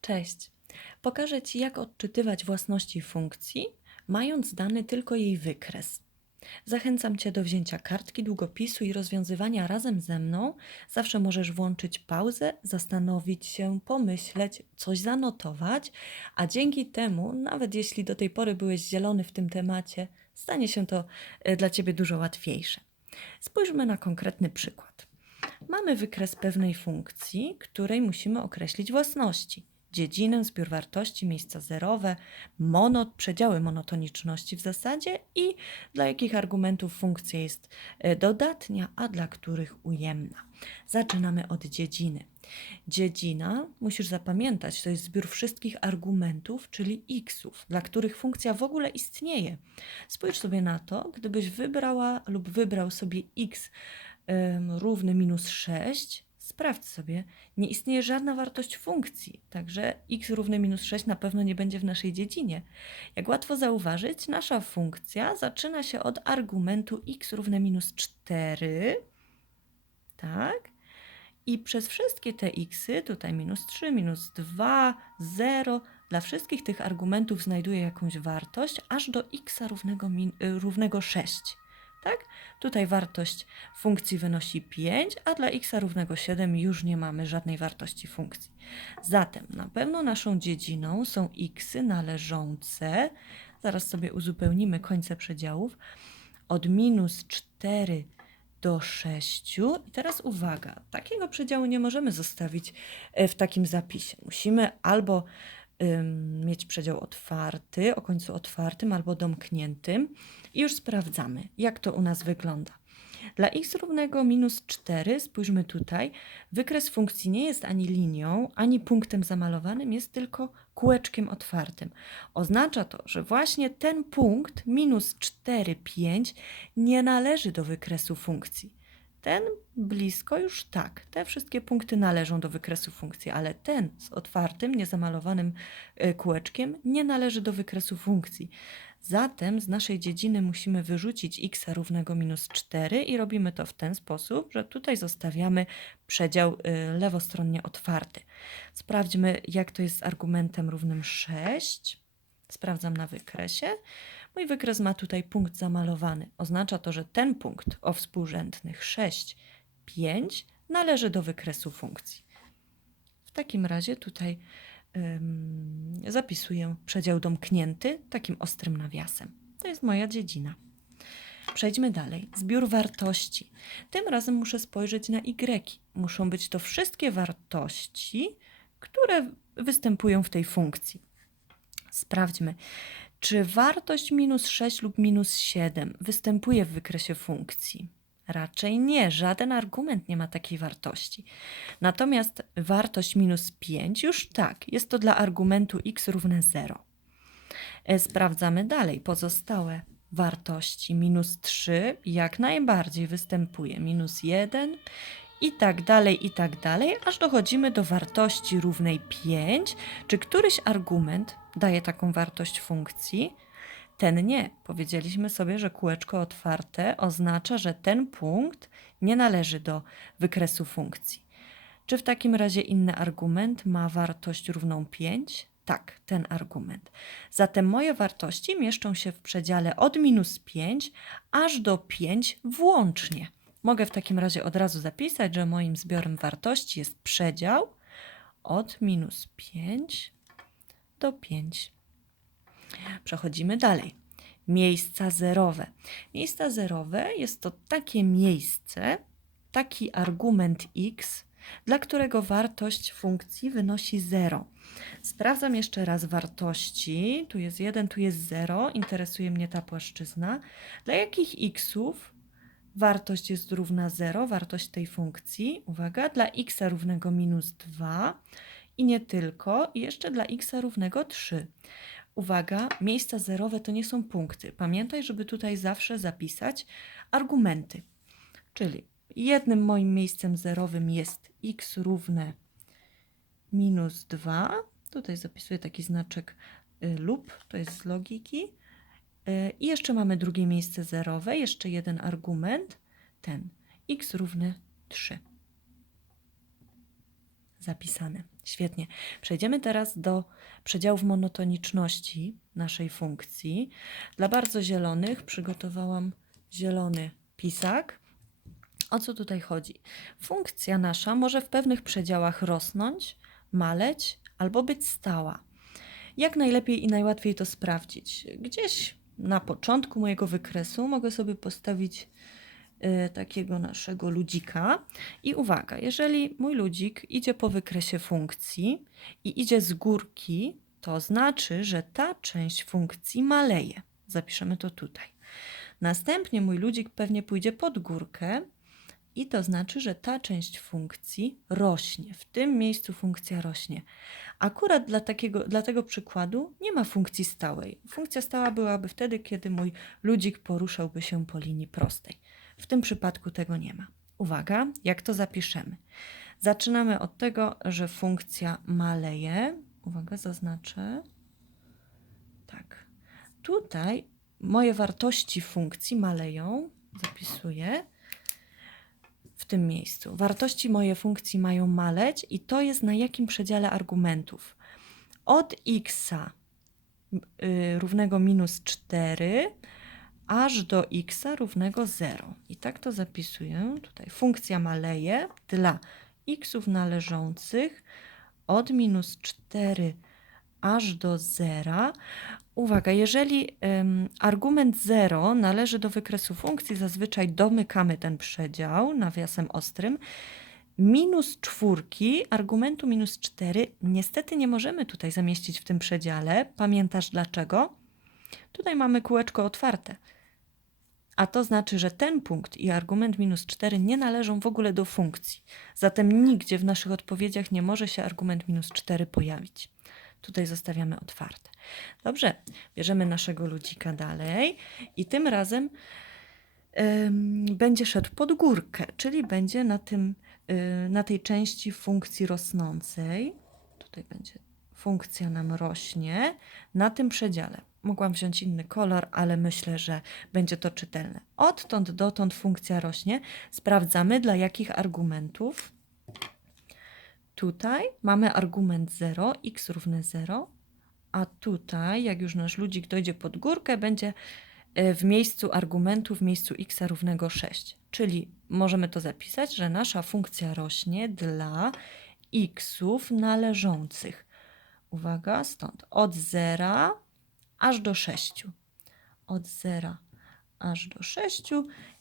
Cześć. Pokażę Ci, jak odczytywać własności funkcji, mając dany tylko jej wykres. Zachęcam Cię do wzięcia kartki długopisu i rozwiązywania razem ze mną. Zawsze możesz włączyć pauzę, zastanowić się, pomyśleć, coś zanotować, a dzięki temu, nawet jeśli do tej pory byłeś zielony w tym temacie, stanie się to e, dla Ciebie dużo łatwiejsze. Spójrzmy na konkretny przykład. Mamy wykres pewnej funkcji, której musimy określić własności. Dziedzinę, zbiór wartości, miejsca zerowe, mono, przedziały monotoniczności w zasadzie i dla jakich argumentów funkcja jest e, dodatnia, a dla których ujemna. Zaczynamy od dziedziny. Dziedzina, musisz zapamiętać, to jest zbiór wszystkich argumentów, czyli xów, dla których funkcja w ogóle istnieje. Spójrz sobie na to, gdybyś wybrała lub wybrał sobie x ym, równy minus 6, sprawdź sobie, nie istnieje żadna wartość funkcji, także x równy minus 6 na pewno nie będzie w naszej dziedzinie. Jak łatwo zauważyć, nasza funkcja zaczyna się od argumentu x równe minus 4, tak? I przez wszystkie te xy, tutaj minus 3, minus 2, 0, dla wszystkich tych argumentów znajduje jakąś wartość, aż do x równego, y, równego 6. Tak? Tutaj wartość funkcji wynosi 5, a dla x równego 7 już nie mamy żadnej wartości funkcji. Zatem na pewno naszą dziedziną są xy należące, zaraz sobie uzupełnimy końce przedziałów, od minus 4 do 6. I teraz uwaga, takiego przedziału nie możemy zostawić e, w takim zapisie. Musimy albo mieć przedział otwarty, o końcu otwartym, albo domkniętym. I już sprawdzamy, jak to u nas wygląda. Dla x równego minus 4, spójrzmy tutaj, wykres funkcji nie jest ani linią, ani punktem zamalowanym, jest tylko kółeczkiem otwartym. Oznacza to, że właśnie ten punkt minus 4, 5 nie należy do wykresu funkcji. Ten blisko już tak. Te wszystkie punkty należą do wykresu funkcji, ale ten z otwartym, niezamalowanym e, kółeczkiem nie należy do wykresu funkcji. Zatem z naszej dziedziny musimy wyrzucić x równego minus 4 i robimy to w ten sposób, że tutaj zostawiamy przedział y, lewostronnie otwarty. Sprawdźmy, jak to jest z argumentem równym 6. Sprawdzam na wykresie. Mój wykres ma tutaj punkt zamalowany. Oznacza to, że ten punkt o współrzędnych 6, 5 należy do wykresu funkcji. W takim razie tutaj ym, zapisuję przedział domknięty takim ostrym nawiasem. To jest moja dziedzina. Przejdźmy dalej. Zbiór wartości. Tym razem muszę spojrzeć na y. Muszą być to wszystkie wartości, które występują w tej funkcji. Sprawdźmy, czy wartość minus 6 lub minus 7 występuje w wykresie funkcji. Raczej nie, żaden argument nie ma takiej wartości. Natomiast wartość minus 5 już tak, jest to dla argumentu x równe 0. E, Sprawdzamy dalej pozostałe wartości. Minus 3 jak najbardziej występuje, minus 1 i tak dalej, i tak dalej, aż dochodzimy do wartości równej 5. Czy któryś argument daje taką wartość funkcji? Ten nie. Powiedzieliśmy sobie, że kółeczko otwarte oznacza, że ten punkt nie należy do wykresu funkcji. Czy w takim razie inny argument ma wartość równą 5? Tak, ten argument. Zatem moje wartości mieszczą się w przedziale od minus 5 aż do 5 włącznie. Mogę w takim razie od razu zapisać, że moim zbiorem wartości jest przedział od minus 5 do 5. Przechodzimy dalej. Miejsca zerowe. Miejsca zerowe jest to takie miejsce, taki argument x, dla którego wartość funkcji wynosi 0. Sprawdzam jeszcze raz wartości. Tu jest 1, tu jest 0. Interesuje mnie ta płaszczyzna. Dla jakich xów wartość jest równa 0, wartość tej funkcji? Uwaga, dla x równego minus 2 i nie tylko, i jeszcze dla x równego 3. Uwaga, miejsca zerowe to nie są punkty. Pamiętaj, żeby tutaj zawsze zapisać argumenty. Czyli jednym moim miejscem zerowym jest x równe minus 2. Tutaj zapisuję taki znaczek y, lub, to jest z logiki. Y, I jeszcze mamy drugie miejsce zerowe, jeszcze jeden argument, ten x równe 3. Zapisane. Świetnie. Przejdziemy teraz do przedziałów monotoniczności naszej funkcji. Dla bardzo zielonych przygotowałam zielony pisak. O co tutaj chodzi? Funkcja nasza może w pewnych przedziałach rosnąć, maleć albo być stała. Jak najlepiej i najłatwiej to sprawdzić? Gdzieś na początku mojego wykresu mogę sobie postawić takiego naszego ludzika. I uwaga, jeżeli mój ludzik idzie po wykresie funkcji i idzie z górki, to znaczy, że ta część funkcji maleje. Zapiszemy to tutaj. Następnie mój ludzik pewnie pójdzie pod górkę i to znaczy, że ta część funkcji rośnie. W tym miejscu funkcja rośnie. Akurat dla, takiego, dla tego przykładu nie ma funkcji stałej. Funkcja stała byłaby wtedy, kiedy mój ludzik poruszałby się po linii prostej. W tym przypadku tego nie ma. Uwaga, jak to zapiszemy? Zaczynamy od tego, że funkcja maleje. Uwaga, zaznaczę. Tak. Tutaj moje wartości funkcji maleją. Zapisuję w tym miejscu. Wartości moje funkcji mają maleć i to jest na jakim przedziale argumentów. Od x y, równego minus 4 aż do x równego 0. I tak to zapisuję. Tutaj funkcja maleje dla xów należących od minus 4 aż do 0. Uwaga, jeżeli ym, argument 0 należy do wykresu funkcji, zazwyczaj domykamy ten przedział nawiasem ostrym. Minus czwórki, argumentu minus 4, niestety nie możemy tutaj zamieścić w tym przedziale. Pamiętasz dlaczego? Tutaj mamy kółeczko otwarte. A to znaczy, że ten punkt i argument minus 4 nie należą w ogóle do funkcji. Zatem nigdzie w naszych odpowiedziach nie może się argument minus 4 pojawić. Tutaj zostawiamy otwarte. Dobrze, bierzemy naszego ludzika dalej i tym razem ym, będzie szedł pod górkę, czyli będzie na, tym, y, na tej części funkcji rosnącej. Tutaj będzie funkcja nam rośnie na tym przedziale. Mogłam wziąć inny kolor, ale myślę, że będzie to czytelne. Odtąd dotąd funkcja rośnie. Sprawdzamy dla jakich argumentów. Tutaj mamy argument 0, x równe 0, a tutaj, jak już nasz ludzik dojdzie pod górkę, będzie e, w miejscu argumentu, w miejscu x równego 6. Czyli możemy to zapisać, że nasza funkcja rośnie dla xów należących. Uwaga, stąd od 0 aż do 6. Od 0 aż do 6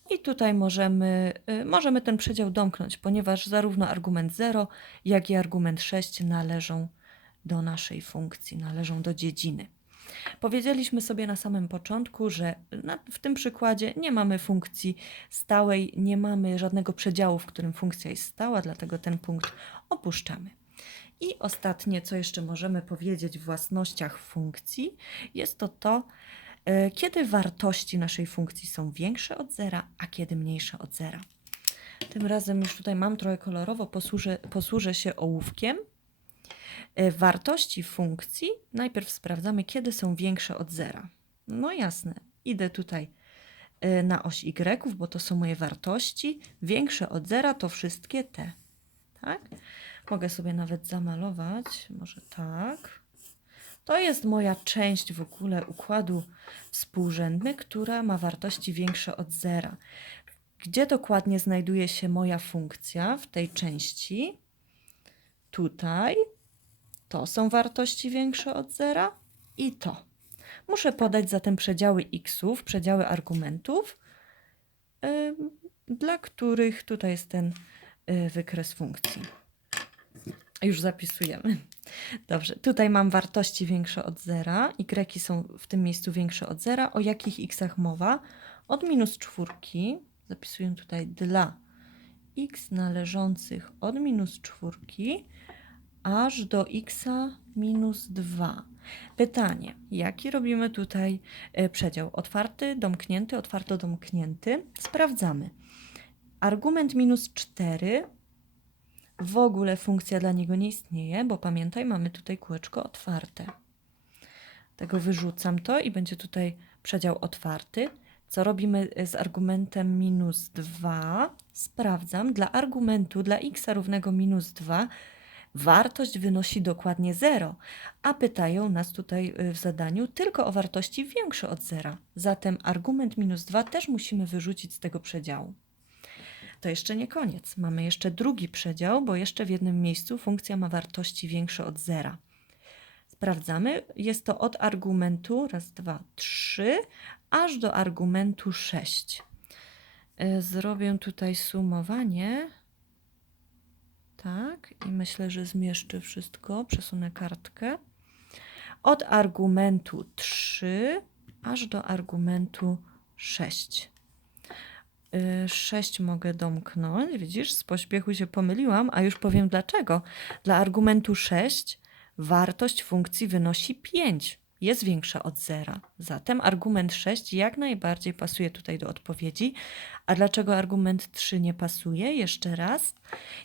i tutaj możemy, y, możemy ten przedział domknąć, ponieważ zarówno argument 0, jak i argument 6 należą do naszej funkcji, należą do dziedziny. Powiedzieliśmy sobie na samym początku, że w tym przykładzie nie mamy funkcji stałej, nie mamy żadnego przedziału, w którym funkcja jest stała, dlatego ten punkt opuszczamy. I ostatnie, co jeszcze możemy powiedzieć w własnościach funkcji, jest to to, e, kiedy wartości naszej funkcji są większe od zera, a kiedy mniejsze od zera. Tym razem już tutaj mam trochę kolorowo, posłużę, posłużę się ołówkiem. E, wartości funkcji najpierw sprawdzamy, kiedy są większe od zera. No jasne, idę tutaj e, na oś y, bo to są moje wartości. Większe od zera to wszystkie te. Tak? Mogę sobie nawet zamalować, może tak. To jest moja część w ogóle układu współrzędny, która ma wartości większe od zera. Gdzie dokładnie znajduje się moja funkcja w tej części? Tutaj. To są wartości większe od zera i to. Muszę podać zatem przedziały xów, przedziały argumentów, yy, dla których tutaj jest ten yy, wykres funkcji. Już zapisujemy. Dobrze, tutaj mam wartości większe od zera. Y są w tym miejscu większe od zera. O jakich x'ach mowa? Od minus czwórki. Zapisuję tutaj dla x należących od minus czwórki aż do x minus 2. Pytanie, jaki robimy tutaj e, przedział? Otwarty, domknięty, otwarto, domknięty. Sprawdzamy. Argument minus 4 w ogóle funkcja dla niego nie istnieje, bo pamiętaj, mamy tutaj kółeczko otwarte. Tego wyrzucam to i będzie tutaj przedział otwarty. Co robimy z argumentem minus 2? Sprawdzam. Dla argumentu, dla x równego minus 2 wartość wynosi dokładnie 0, a pytają nas tutaj y, w zadaniu tylko o wartości większe od 0. Zatem argument minus 2 też musimy wyrzucić z tego przedziału. To jeszcze nie koniec. Mamy jeszcze drugi przedział, bo jeszcze w jednym miejscu funkcja ma wartości większe od 0. Sprawdzamy. Jest to od argumentu raz, dwa, trzy, aż do argumentu 6. Y, Zrobię tutaj sumowanie. Tak, i myślę, że zmieszczę wszystko. Przesunę kartkę. Od argumentu 3 aż do argumentu 6. 6 mogę domknąć. Widzisz, z pośpiechu się pomyliłam, a już powiem dlaczego. Dla argumentu 6 wartość funkcji wynosi 5. Jest większa od zera. Zatem argument 6 jak najbardziej pasuje tutaj do odpowiedzi. A dlaczego argument 3 nie pasuje? Jeszcze raz.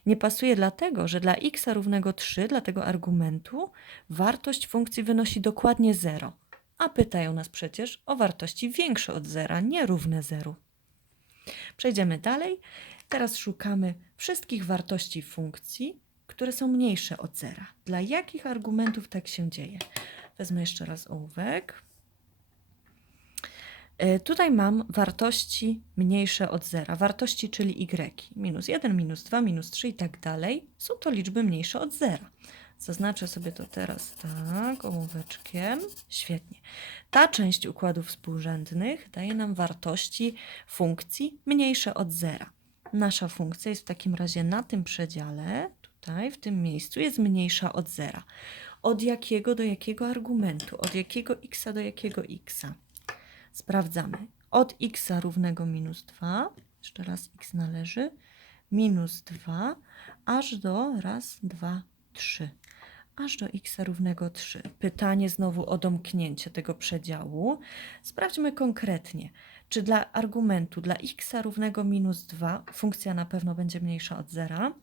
Nie pasuje dlatego, że dla x równego 3, dla tego argumentu, wartość funkcji wynosi dokładnie 0. A pytają nas przecież o wartości większe od zera, nie równe zeru. Przejdziemy dalej. Teraz szukamy wszystkich wartości funkcji, które są mniejsze od zera. Dla jakich argumentów tak się dzieje? Wezmę jeszcze raz ołówek. E, Tutaj mam wartości mniejsze od zera, wartości czyli y. Minus 1, minus 2, minus 3 i tak dalej. Są to liczby mniejsze od zera. Zaznaczę sobie to teraz tak, ołóweczkiem. Świetnie. Ta część układów współrzędnych daje nam wartości funkcji mniejsze od zera. Nasza funkcja jest w takim razie na tym przedziale, tutaj, w tym miejscu, jest mniejsza od zera. Od jakiego do jakiego argumentu? Od jakiego x do jakiego x? Sprawdzamy. Od x równego minus 2, jeszcze raz x należy, minus 2, aż do raz, dwa, 3 aż do x równego 3. Pytanie znowu o domknięcie tego przedziału. Sprawdźmy konkretnie, czy dla argumentu dla x równego minus 2 funkcja na pewno będzie mniejsza od zera?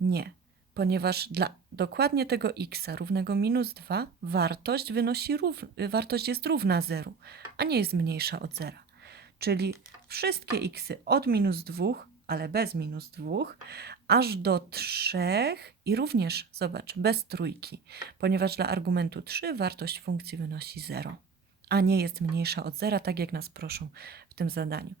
Nie, ponieważ dla dokładnie tego x równego minus 2 wartość wynosi rów, wartość jest równa 0, a nie jest mniejsza od zera. Czyli wszystkie xy od minus 2 ale bez minus 2, aż do 3 i również, zobacz, bez trójki, ponieważ dla argumentu 3 wartość funkcji wynosi 0, a nie jest mniejsza od 0, tak jak nas proszą w tym zadaniu.